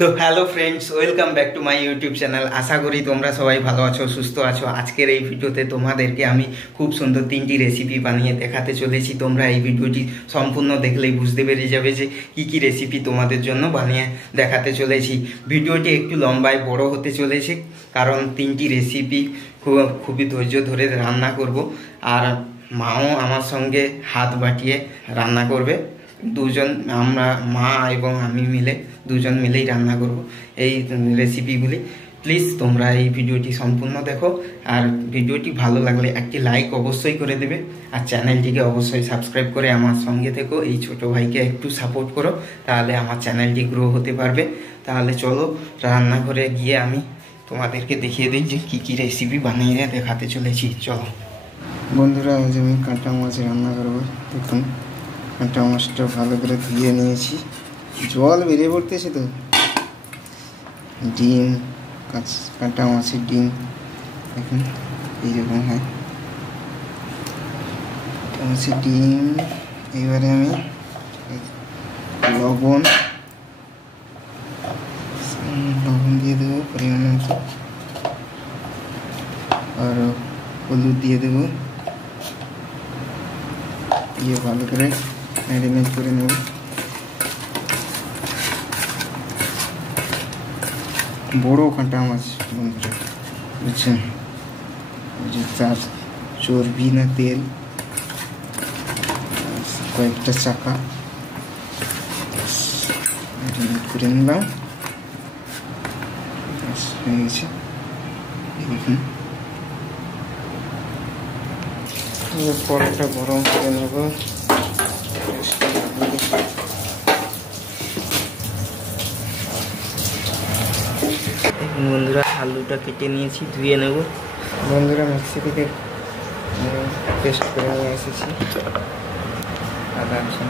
তো hello friends, welcome back to my YouTube channel. আশা করি তোমরা সবাই ভালো আছো, সুস্থ আছো। আজকের এই ভিডিওতে তোমাদেরকে আমি খুব সুন্দর 3টি রেসিপি বানিয়ে দেখাতে চলেছি। তোমরা এই ভিডিওটি সম্পূর্ণ দেখলেই বুঝতে পেরে যাবে যে কী রেসিপি তোমাদের জন্য বানিয়ে দেখাতে চলেছি। ভিডিওটি একটু লম্বায় বড় হতে চলেছে, কারণ 3টি রেসিপি খুবই ধৈর্য ধরে রান্না করব। আর মাও আমার সঙ্গে হাত বাটিয়ে রান্না করবে। আমরা মা এবং আমি দুজন মিলেই রান্না করব এই রেসিপিগুলি। প্লিজ তোমরা এই ভিডিওটি সম্পূর্ণ দেখো, আর ভিডিওটি ভালো লাগলে একটি লাইক অবশ্যই করে দেবে, আর চ্যানেলটিকে অবশ্যই সাবস্ক্রাইব করে আমার সঙ্গে থেকো। এই ছোট ভাইকে একটু সাপোর্ট করো, তাহলে আমার চ্যানেলটি গ্রো হতে পারবে। তাহলে চলো রান্নাঘরে গিয়ে আমি তোমাদেরকে দেখিয়ে দিই যে কী রেসিপি বানিয়ে দেখাতে চলেছি। চলো বন্ধুরা, আজ আমি কাঁটা মাছ রান্না করবো। দেখুন, কাঁটা মাছটা ভালো করে ধুয়ে নিয়েছি, জল বেরিয়ে পড়তেছে। তো ডিম, কাঁটা মাছের ডিম দেখুন এইরকম হয়, কাঁটা মাছের ডিম। এবারে আমি লবণ দিয়ে দেবো পরিমাণ মতো, আর হলুদ দিয়ে দেবো, দিয়ে ভালো করে ম্যারিনেট করে নেব। বড় কাঁটা মাছ বন্ধুরা, বুঝছেন, তার চর্বি না তেল, কয়েকটা চাকা ম্যারিনেট করে নিলাম। হয়ে গেছে, দেখুন। কড়াইটা গরম করে নেব। বন্ধুরা, আলুটা কেটে নিয়েছি, ধুয়ে নেব। বন্ধুরা, মিক্সি থেকে পেস্ট করে নিয়ে এসেছি আদা রসুন।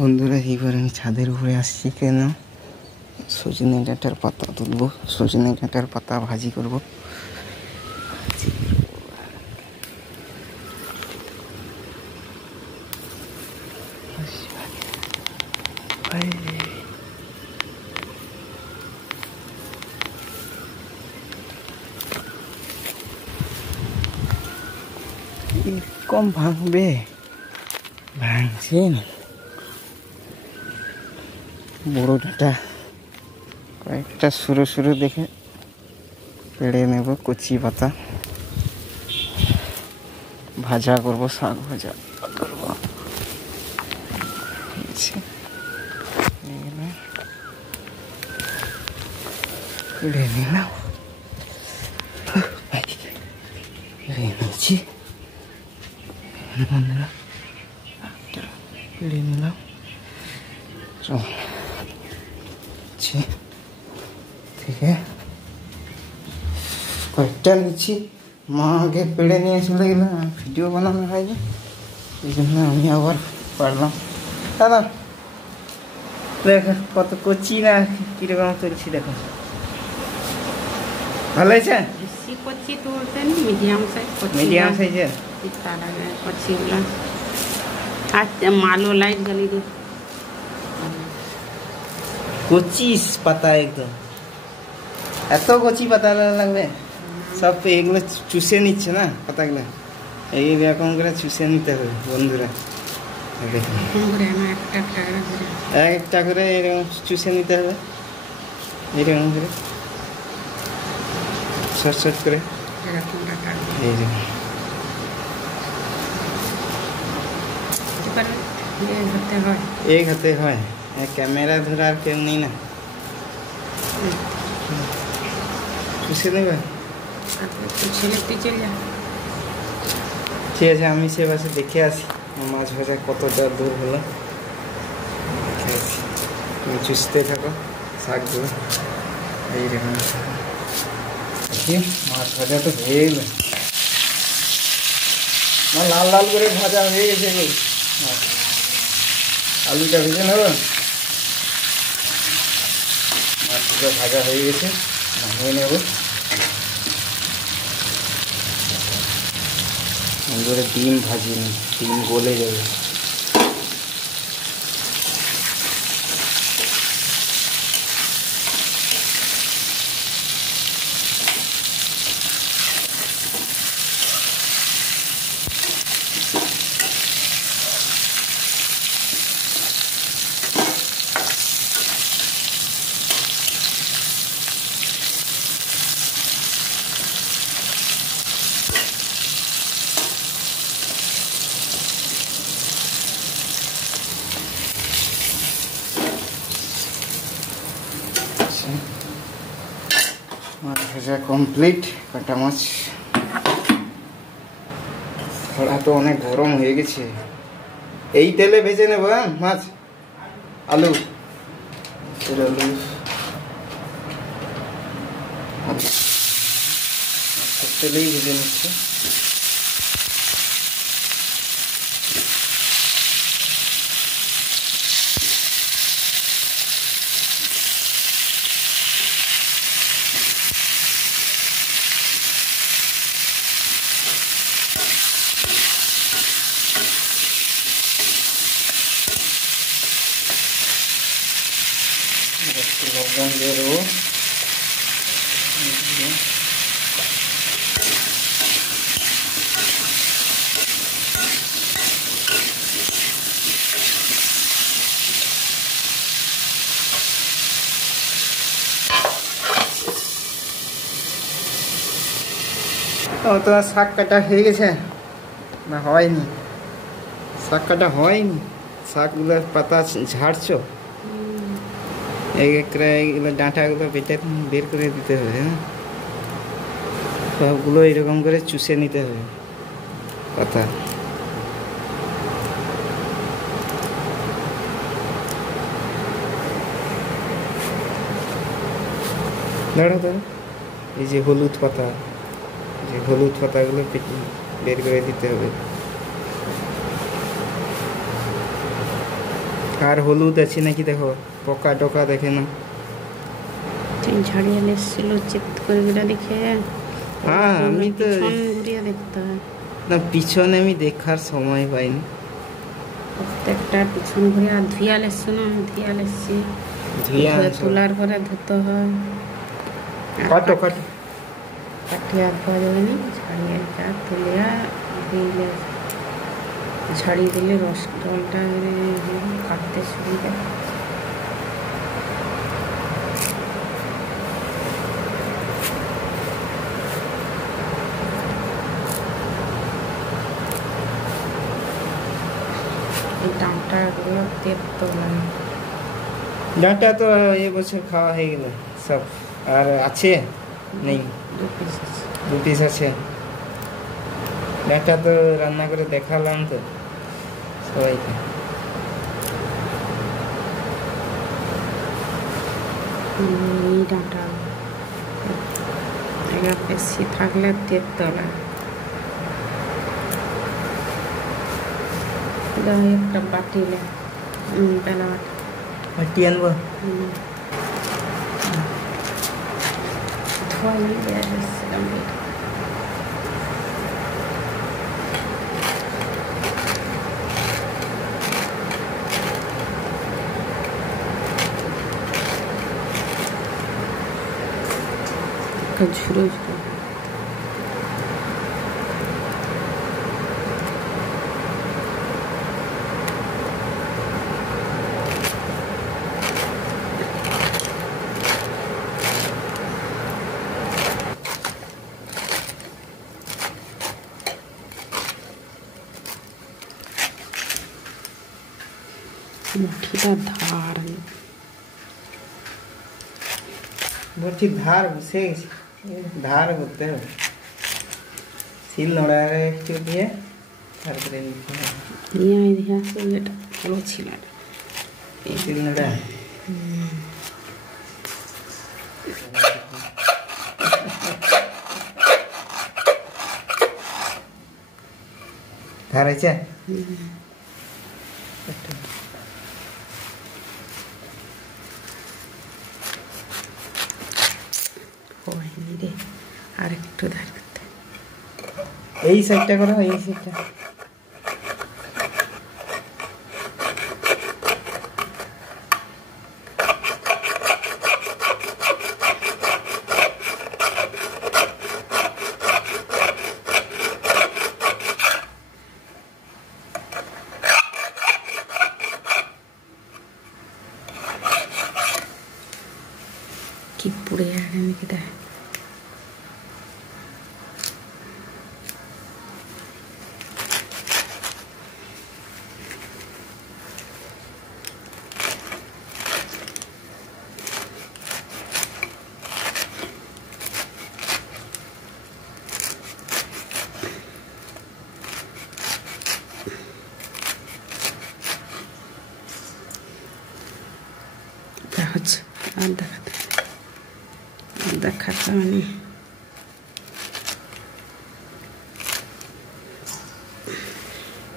বন্ধুরা, এইবার আমি ছাদের উপরে আসছি। কেন? সজনে ডাঁটার পাতা তুলবো, সজনে ডাঁটার পাতা ভাজি করব। কম ভাঙবে, ভাঙছে না। বড় ডাঁটা কয়েকটা সরু সরু দেখে পেড়ে নেব, কচি পাতা। ভাজা করবো, শাক ভাজা করবো। তুলে নিলাম, নিচ্ছি বন্ধুরা, তুলে নিলাম। থেকে কয়েকটা নিচ্ছি, মা আগে পেড়ে নিয়ে চলে গেলাম, ভিডিও বানানো হয়নি, এই জন্য আমি আবার পারলাম। দাদা দেখো কত কচি না কিরকম তুলছি, দেখো ভালো হয়েছে। বেশি কচি তুলতে নি, মিডিয়াম সাইজ, মিডিয়াম সাইজের কচিগুলো। আচ্ছা মালো লাইট জ্বালিয়ে দিই। কচি পাতা একদম, এত কচি পাতা লাগবে, সব এগুলো চুষে নিচ্ছে না পাতাগুলো, এইরকম করে চুষে নিতে হবে বন্ধুরা। একটা করে এরকম চুষে নিতে হবে, এরকম করে শর্ট শর্ট করে। এই যে এক হাতে হয়, ক্যামেরা ধরে আর কেউ নেই না, চুষে নেবে। ঠিক আছে, আমি সে পাশে দেখে আসি মাছ ভাজা কতটা দূর হলো। তুমি চুষতে থাকো শাকগুলো, এইরকম মাছ ভাজা তো হয়ে গেল, লাল লাল করে ভাজা হয়ে গেছে। আলুটা ভেজে নেব, মাছগুলো ভাজা হয়ে গেছে, নামিয়ে নেব। করে ডিম ভাজি নি, ডিম গলে যাবে। মাছ ভাজা কমপ্লিট। কাটা মাছ কড়া তো অনেক গরম হয়ে গেছে, এই তেলে ভেজে নেবো। হ্যাঁ মাছ, আলু তেলেই ভেজে নিচ্ছে। লবণ দিয়ে দেবো, তোমার শাক কাটা হয়ে গেছে না? হয়নি, শাক কাটা হয়নি, শাকগুলোর পাতা ঝাড়ছো, এইগুলো ডাঁটাগুলো বেটে বের করে দিতে হবে। হ্যাঁ, সবগুলো এরকম করে চুষে নিতে হবে পাতা। দাঁড়া দাঁড়া, এই যে হলুদ পাতা, যে হলুদ পাতাগুলো বের করে দিতে হবে। আর হলুদ আছে নাকি দেখো, পোকা টোকা দেখে না। ঝাড়িয়ে এসেছিল চেক করে দেখে। হ্যাঁ আমি তো ঘুরিয়ে দেখতে হয় না, পিছনে আমি দেখার সময় পাইনি। প্রত্যেকটা পিছন ঘুরে আর ধুয়াল এসছে না, ধুয়াল এসছি, তোলার পরে ধুতে হয়। কাটো কাটো, কাটিয়ে আর পাওয়া যাবে না, ঝাড়িয়ে যা তুলে ধুইলে ঝাড়িয়ে দিলে রস জলটা কাটতে সুবিধা। ডাঁটাগুলো তেতো লাগে। ডাঁটা তো এবছর খাওয়া হয়ে গেল সব, আর আছে নেই? 2 পিস আছে। 2 পিস আছে। ডাঁটা তো রান্না করে দেখালাম তো সবাইকে। এই ডাঁটা এগুলো বেশি থাকলে তেতো লাগে। একটা বাটি বেলা বাটি আনবো? ধোয়া নিয়ে আসছিলাম। ঝুড়ো ঝুড়ো মুঠিটা ধার, বলছি ধার বসে গেছে, ধার করতে হবে। শিল নোড়ারে একটু দিয়ে ধার করে নিতে হবে। এটা ভালো ছিল শিল নোড়া ধার আছে। হয়নি রে, আর একটু ধার করতে। এই সাইডটা করো, এই সাইডটা। কি পুড়ে যাবে নাকি দেখ। হচ্ছে আর দেখাতে হয়নি।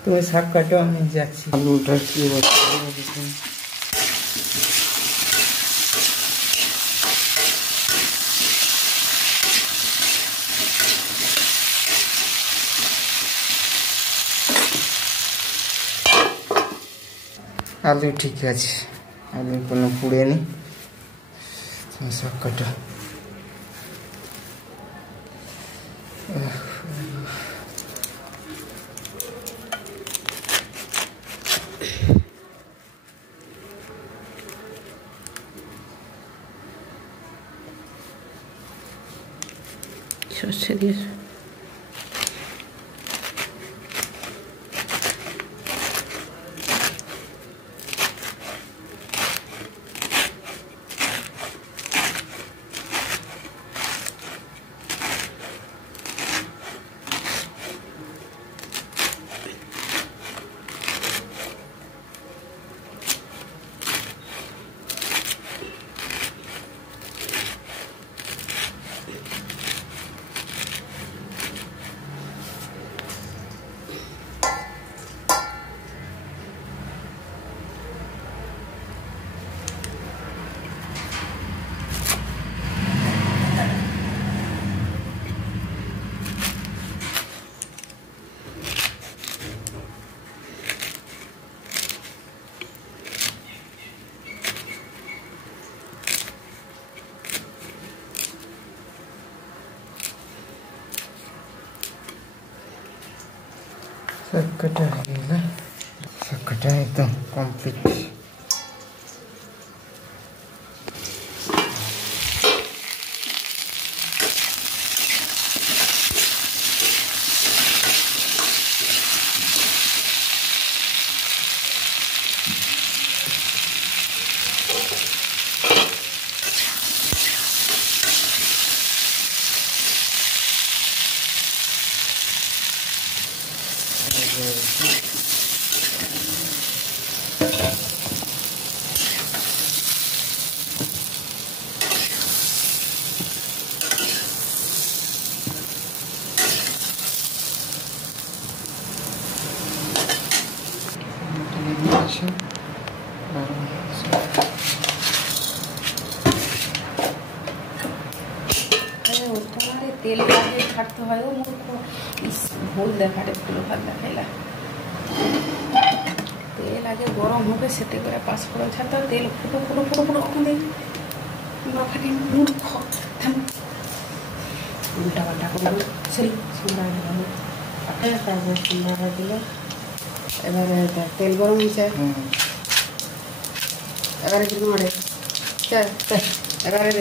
তুমি শাক কাটো, আমি যাচ্ছি। আলুটা কি আলু ঠিক আছে, আলু কোনো পুড়ে নি। শাক কাটো। সর্ষে দিয়ে শাক কাটা হয়ে গেল। শাক কাটা একদম কমপ্লিট। তেল আগে ছাড়তে হয় ও মূর্খ ভুল দেখারে ফুল ভাত দেখাইলা তেল আগে গরম হবে সেটা করে পাঁচ ফোড়ন ছাড়তে হয় তেল ফুটো ফুটো ফুটো ফুটো কখন দেখি মাখাটি মূর্খ উল্টা পাল্টা করবো সরি সুন্দর তারপর সুন্দর দিলে এবারে তেল গরম হয়েছে এবারে কিন্তু মারে এবারে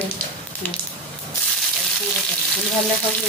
ফুল ভাল দেখাবো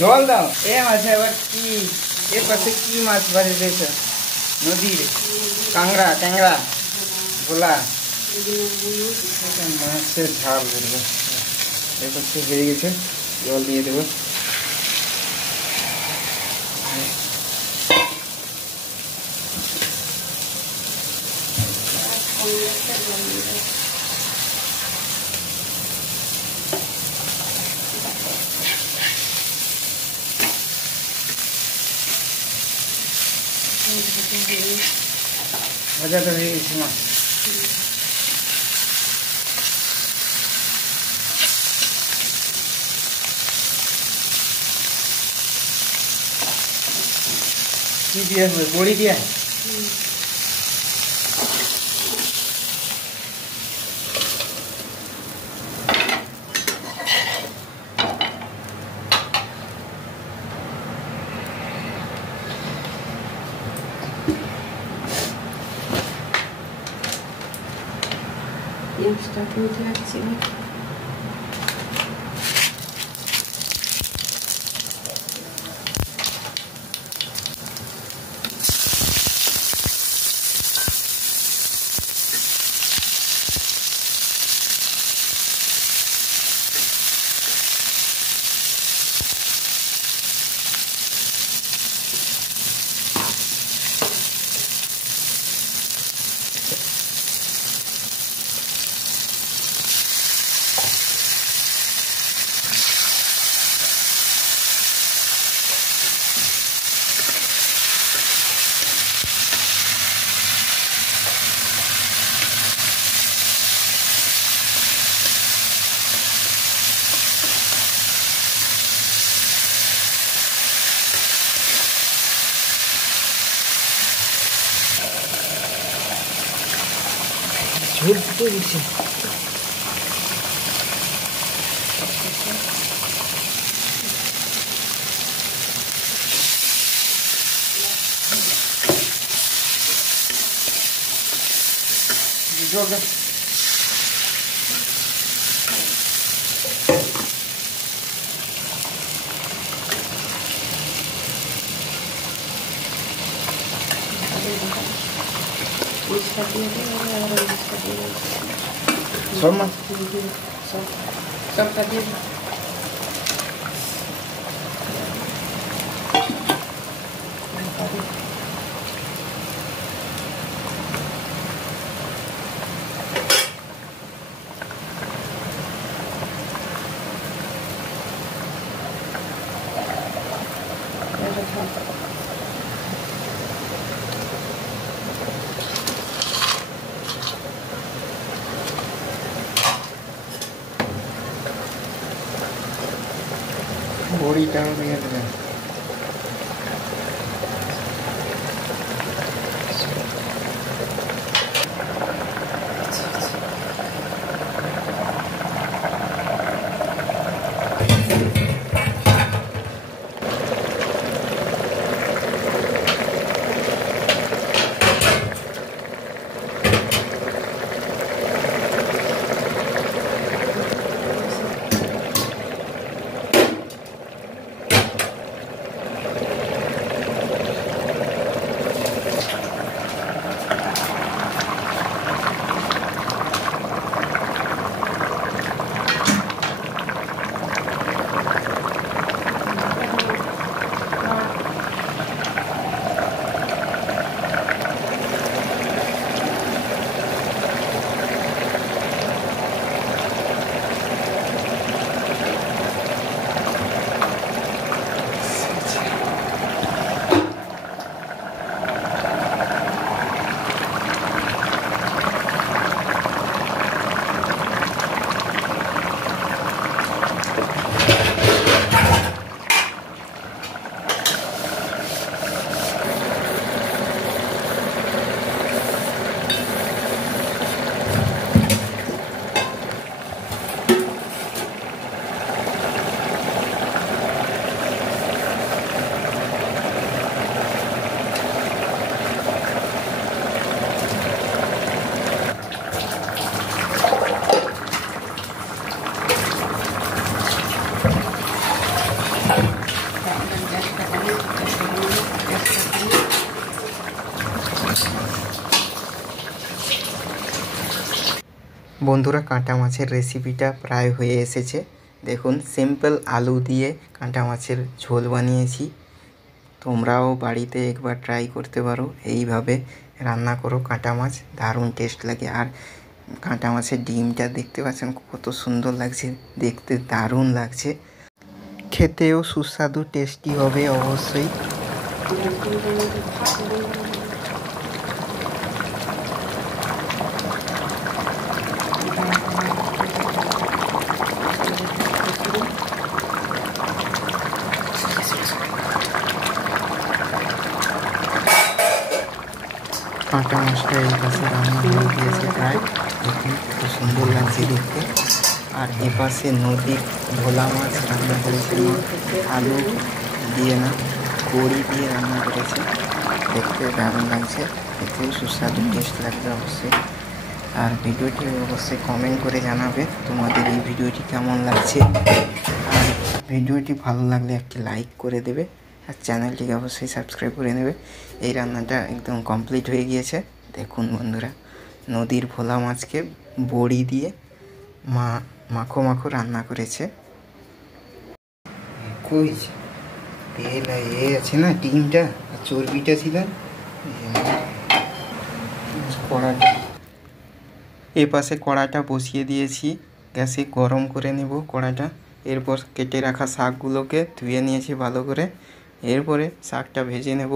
জল দাও এ মাছ এবার কি এর পাশে কি মাছ বাজে দিয়েছ নদীর কাঁকড়া ট্যাংরা ভোলা মাছের ঝাল করবো এর পাশে হয়ে গেছে জল দিয়ে দেবো ভাজা তো হয়ে গেছে মাছ কি দিয়ে হবে বড়ি দিয়ে পেঁয়াজটা তুলতে যাচ্ছি। ঝোল ফুটে গেছে। सबका দিয়ে বড়িটাও দিয়ে দেবেন। বন্ধুরা, কাঁটা মাছের রেসিপিটা প্রায় হয়ে এসেছে। দেখুন, সিম্পল আলু দিয়ে কাঁটা মাছের ঝোল বানিয়েছি। তোমরাও বাড়িতে একবার ট্রাই করতে পারো, এইভাবে রান্না করো কাঁটা মাছ, দারুণ টেস্ট লাগে। আর কাঁটা মাছের ডিমটা দেখতে পাচ্ছেন কত সুন্দর লাগছে, দেখতে দারুণ লাগছে, খেতেও সুস্বাদু টেস্টি হবে অবশ্যই। কাঁটা মাছটা এই পাশে রান্না হয়ে গিয়েছে প্রায়, দেখুন খুব সুন্দর লাগছে দেখতে। আর এপাশে নদীর ভোলা মাছ রান্না করেছে, আলু দিয়ে না বড়ি দিয়ে রান্না করেছে, দেখতে দারুণ লাগছে, এতেও সুস্বাদু টেস্ট লাগবে অবশ্যই। আর ভিডিওটি অবশ্যই কমেন্ট করে জানাবে তোমাদের এই ভিডিওটি কেমন লাগছে। আর ভিডিওটি ভালো লাগলে একটি লাইক করে দেবে, আর চ্যানেলটিকে অবশ্যই সাবস্ক্রাইব করে নেবে। এই রান্নাটা একদম কমপ্লিট হয়ে গিয়েছে। দেখুন বন্ধুরা, নদীর ভোলা মাছকে বড়ি দিয়ে মা মাখো মাখো রান্না করেছে। কই তেল এ আছে না, ডিমটা আর চর্বিটা ছিল কড়াটা। এ পাশে কড়াটা বসিয়ে দিয়েছি, গ্যাসে গরম করে নেব কড়াটা। এরপর কেটে রাখা শাকগুলোকে ধুয়ে নিয়েছি ভালো করে। এরপরে শাকটা ভেজে নেব।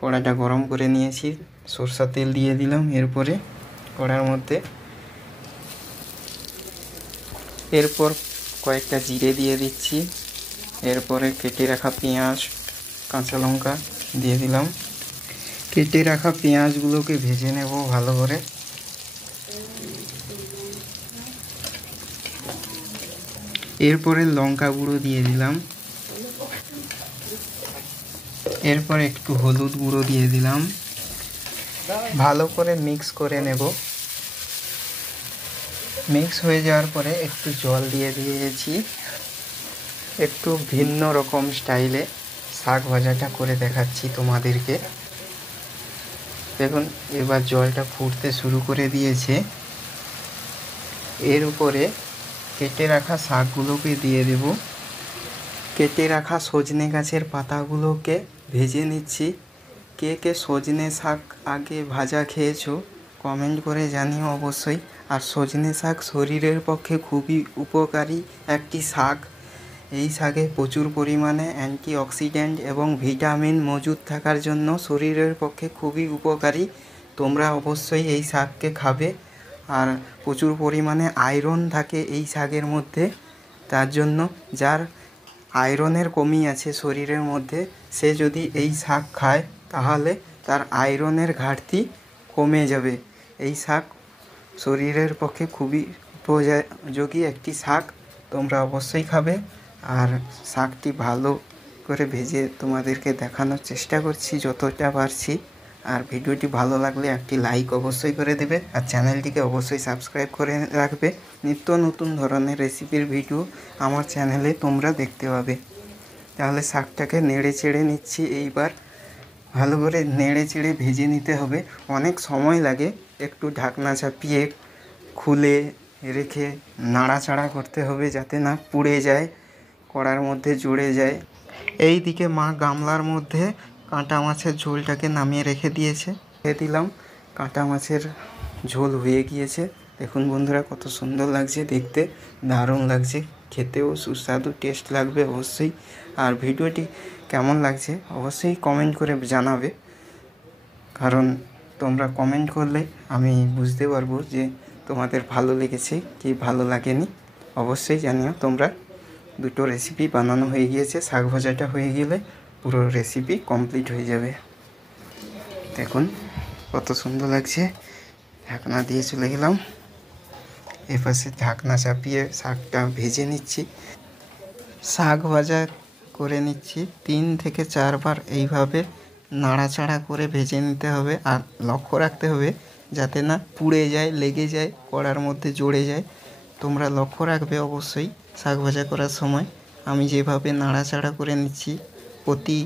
কড়াটা গরম করে নিয়েছি, সরষের তেল দিয়ে দিলাম এরপরে কড়ার মধ্যে। এরপর কয়েকটা জিরে দিয়ে দিচ্ছি। এরপরে কেটে রাখা পেঁয়াজ, কাঁচা লঙ্কা দিয়ে দিলাম। কেটে রাখা পেঁয়াজগুলোকে ভেজে নেব ভালো করে। এরপরে লঙ্কা গুঁড়ো দিয়ে দিলাম। এরপর একটু হলুদ গুঁড়ো দিয়ে দিলাম। ভালো করে মিক্স করে নেব। মিক্স হয়ে যাওয়ার পরে একটু জল দিয়ে দিয়েছি। একটু ভিন্ন রকম স্টাইলে শাক ভাজাটা করে দেখাচ্ছি তোমাদেরকে। দেখুন এবার জলটা ফুটতে শুরু করে দিয়েছে। এর উপরে কেটে রাখা শাকগুলোকে দিয়ে দেব। কেটে রাখা সজনে গাছের পাতাগুলোকে ভেজে নিচ্ছি। কে কে সজনে শাক আগে ভাজা খেয়েছো কমেন্ট করে জানিও অবশ্যই। আর সজনে শাক শরীরের পক্ষে খুবই উপকারী একটি শাক। এই শাকে প্রচুর পরিমাণে অ্যান্টিঅক্সিডেন্ট এবং ভিটামিন মজুদ থাকার জন্য শরীরের পক্ষে খুবই উপকারী। তোমরা অবশ্যই এই শাককে খাবে। আর প্রচুর পরিমাণে আয়রন থাকে এই শাকের মধ্যে। তার জন্য যার আয়রনের কমি আছে শরীরের মধ্যে, সে যদি এই শাক খায় তাহলে তার আয়রনের ঘাটতি কমে যাবে। এই শাক শরীরের পক্ষে খুবই উপযোগী একটি শাক, তোমরা অবশ্যই খাবে। আর শাকটি ভালো করে ভেজে তোমাদেরকে দেখানোর চেষ্টা করছি যতটা পারছি। আর ভিডিওটি ভালো লাগলে একটি লাইক অবশ্যই করে দেবে, আর চ্যানেলটিকে অবশ্যই সাবস্ক্রাইব করে রাখবে। নিত্য নতুন ধরনের রেসিপির ভিডিও আমার চ্যানেলে তোমরা দেখতে পাবে। তাহলে শাকটাকে নেড়ে চেড়ে নিচ্ছি। এইবার ভালো করে নেড়ে চেড়ে ভেজে নিতে হবে। অনেক সময় লাগে, একটু ঢাকনা চাপিয়ে খুলে রেখে নাড়াচাড়া করতে হবে যাতে না পুড়ে যায়, কড়ার মধ্যে জুড়ে যায়। এই দিকে মা গামলার মধ্যে কাঁটা মাছের ঝোলটাকে নামিয়ে রেখে দিয়েছে। দিলাম, কাঁটা মাছের ঝোল হয়ে গিয়েছে। দেখুন বন্ধুরা কত সুন্দর লাগছে দেখতে, দারুণ লাগছে, খেতেও সুস্বাদু টেস্ট লাগবে অবশ্যই। আর ভিডিওটি কেমন লাগছে অবশ্যই কমেন্ট করে জানাবে, কারণ তোমরা কমেন্ট করলে আমি বুঝতে পারবো যে তোমাদের ভালো লেগেছে কি ভালো লাগেনি। অবশ্যই জানিও তোমরা। দুটো রেসিপি বানানো হয়ে গিয়েছে, শাক ভাজাটা হয়ে গেলে পুরো রেসিপি কমপ্লিট হয়ে যাবে। দেখুন কত সুন্দর লাগছে। ঢাকনা দিয়ে চলে গেলাম, এপাশে ঢাকনা চাপিয়ে শাকটা ভেজে নিচ্ছি। শাক ভাজা করে নিচ্ছি 3 থেকে 4 বার এইভাবে নাড়াচাড়া করে ভেজে নিতে হবে। আর লক্ষ্য রাখতে হবে যাতে না পুড়ে যায়, লেগে যায়, কড়ার মধ্যে জড়ে যায়। তোমরা লক্ষ্য রাখবে অবশ্যই শাক ভাজা করার সময়। আমি যেভাবে নাড়াচাড়া করে নিচ্ছি, প্রতি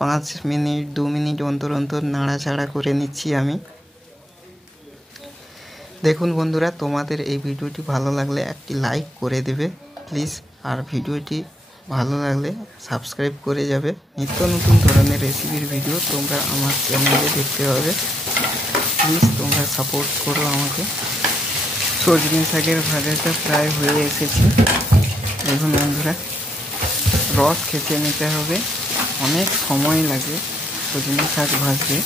5 মিনিট 2 মিনিট অন্তর অন্তর নাড়াচাড়া করে নিচ্ছি আমি। দেখুন বন্ধুরা, তোমাদের এই ভিডিওটি ভালো লাগলে একটি লাইক করে দেবে প্লিজ। আর ভিডিওটি ভালো লাগলে সাবস্ক্রাইব করে যাবে। নিত্য নতুন ধরনের রেসিপির ভিডিও তোমরা আমার চ্যানেলে দেখতে পাবে। প্লিজ তোমরা সাপোর্ট করো আমাকে। সজনে শাকের ভাজাটা প্রায় হয়ে এসেছে। দেখুন বন্ধুরা, রস খেতে নিতে হবে, অনেক সময় লাগে সজনে শাক ভাজতে।